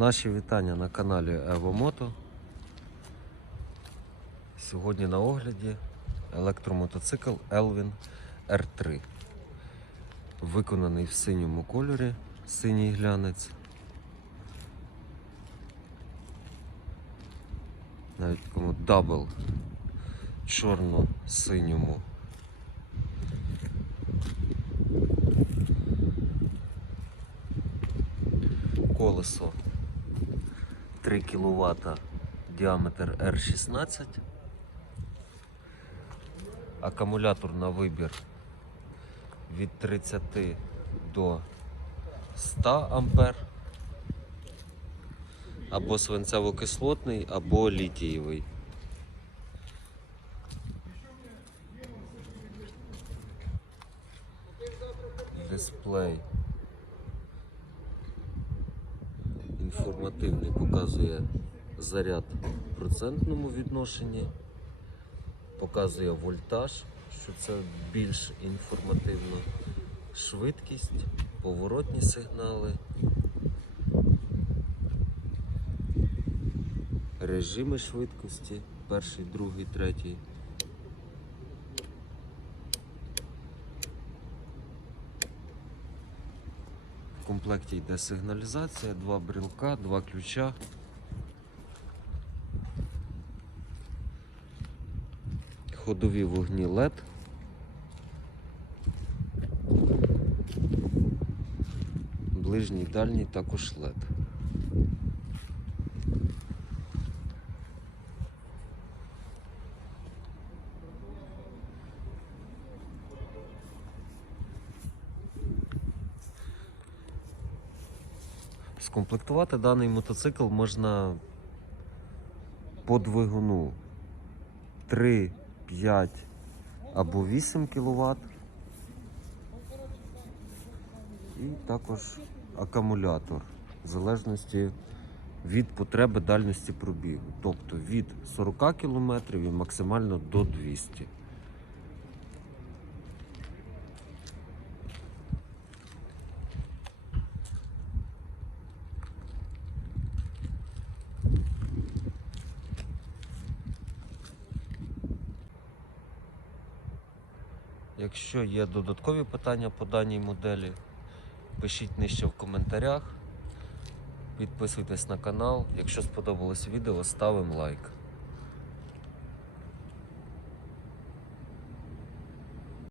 Наші вітання на каналі Евомото. Сьогодні на огляді електромотоцикл Elvin R3. Виконаний в синьому кольорі, синій глянець. Навіть такому дабл чорно-синьому. Колесо 3 кВт, діаметр R16. Акумулятор на вибір від 30 до 100 ампер. Або свинцево-кислотний, або літієвий. Дисплей інформативний показує заряд в процентному відношенні, показує вольтаж, що це більш інформативно, швидкість, поворотні сигнали, режими швидкості, перший, другий, третій. В комплекті йде сигналізація, два брілка, два ключа. Ходові вогні LED. Ближній дальній також LED. Скомплектувати даний мотоцикл можна по двигуну 3, 5 або 8 кВт. І також акумулятор в залежності від потреби дальності пробігу. Тобто від 40 км і максимально до 200 Якщо є додаткові питання по даній моделі, пишіть нижче в коментарях. Підписуйтесь на канал. Якщо сподобалось відео, ставимо лайк.